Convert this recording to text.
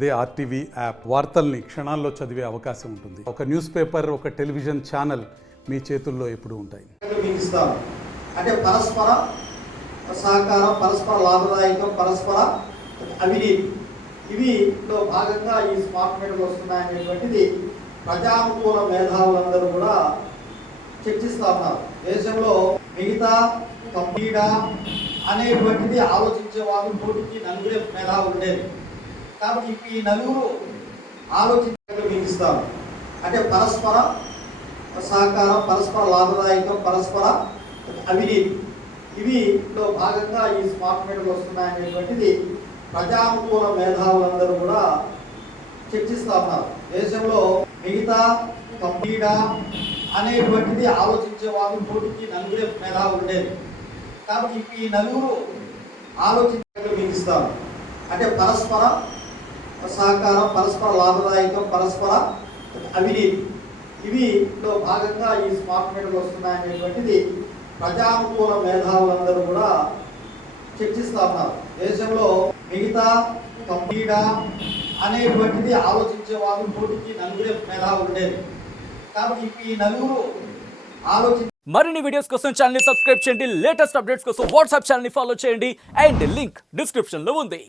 అదే RTV app వార్తల్ని క్షణాల్లో చదివే అవకాశం ఉంటుంది. ఒక న్యూస్ పేపర్, ఒక టెలివిజన్ ఛానల్ మీ చేతుల్లో ఎప్పుడూ ఉంటాయి. అంటే పరస్పర సహకారం, పరస్పర లాభదాయకం, పరస్పర అవినీతి ఇవిలో భాగంగా ఈ స్మార్ట్ మీటర్లు వస్తున్నాయనేటువంటిది ప్రజానుకూల మేధావులందరూ కూడా చర్చిస్తూ ఉన్నారు. దేశంలో మిగతా కంపీడ అనేటువంటిది ఆలోచించే వాళ్ళు కోటికి నలుగురే మేధావులు ఉండేది. కాబట్టి ఈ నలుగురు ఆలోచించారు. అంటే పరస్పర సహకారం, పరస్పర లాభదాయకం, పరస్పర అవినీతి ఇవిలో భాగంగా ఈ స్మార్ట్ మీటర్లు వస్తున్నాయనేటువంటిది ప్రజానుకూల మేధావులందరూ కూడా చర్చిస్తూ ఉన్నారు. దేశంలో మిగతా కంపీడ అనేటువంటిది ఆలోచించే వాళ్ళు కోటికి నలుగురే మేధావులు ఉండేది. కాబట్టి ఈ నలుగురు ఆలోచించారు. అంటే పరస్పర సహకారం, పరస్పర లాభదాయకం, పరస్పర అవినీతి ఇవిలో భాగంగా ఈ స్మార్ట్ మీటర్లు వస్తున్నాయనేటువంటిది ప్రజానుకూల మేధావులందరూ కూడా చర్చిస్తూ ఉన్నారు. దేశంలో మిగతా కంపీడ అనేటువంటిది ఆలోచించే వాళ్ళు కోటికి నలుగురే మేధావులు ఉండేది. కాబట్టి ఈ నలుగురు మరిన్ని వీడియోస్ కోసం ఛానల్ ని సబ్స్క్రైబ్ చేయండి. లేటెస్ట్ అప్డేట్స్ కోసం వాట్సాప్ ఛానల్ ని ఫాలో చేయండి. అండ్ లింక్ డిస్క్రిప్షన్ లో ఉంది.